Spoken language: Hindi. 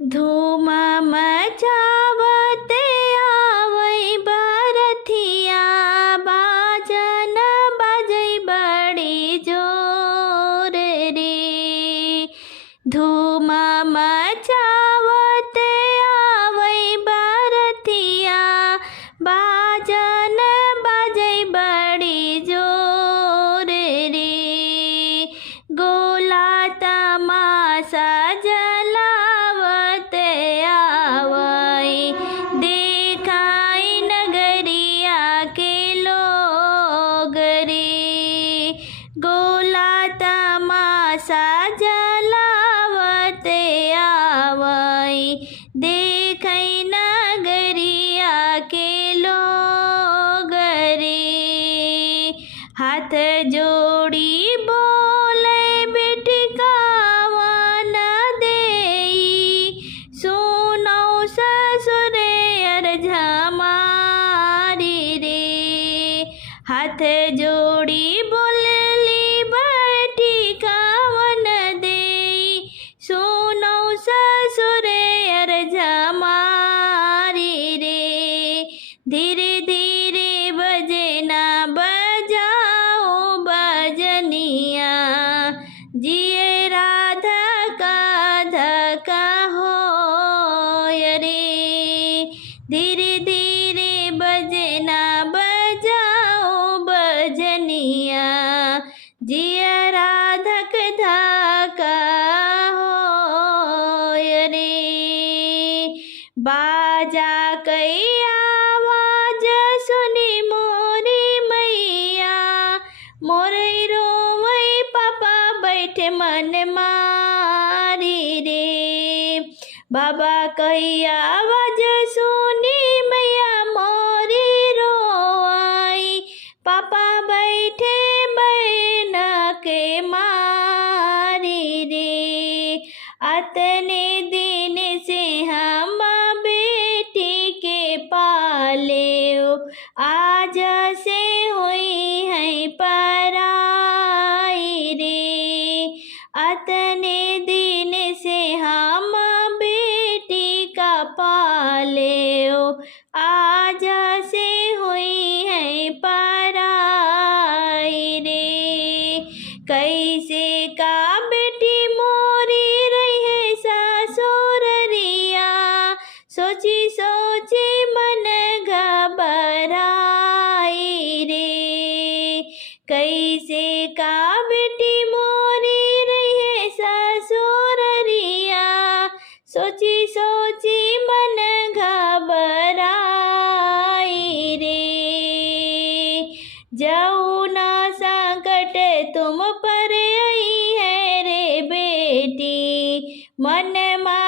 धूम मचावते आवै बरथिया, बाजन बजै बड़ी जोर रे। धूम मचावते आवै बरथिया, बाजन बजै बड़ी जोर रे। गोला तमाशा जलावते आवै, देखाई नगरिया के लोग रे। गोला तमाशा जलावते आवै, देखाई नगरिया के लोग रे। हाथ जोड़ी बोले बेटी कावन देई, सुनौ ससुरे अर्झा मारी रे। हाथ जोड़ी बोलली बेटी कावन देई, सुनौ ससुरे अर्झा मारी रे। धीरे धीरे बजना बजाओ बजनिया, जिए राधा का धका होय रे। धीरे धीरे बजना बजाओ बजनिया, जिए राधक धका होय रे। बाजा कई आवाज सुनी मोरी मैया, मोरई रोवै पापा बैठे मन मारी रे। बाबा कई आवाज सुनी मैया मोरी रोवै, पापा बैठे बैन के मारी रे। अतने दिन से हम बेटी के पाले, आज से हुई है पराई रे। अतने दिन से हम बेटी का पाले, आज से हुई है पराई रे। कैसे का बेटी मोरी रही है ससुररिया, सोची सोची मन घबराई रे। कैसे का बेटी मोरी रही है ससुररिया, सोची सोची मन घबराई रे। जाऊ ना संकट तुम पर आई है रे बेटी, मन मा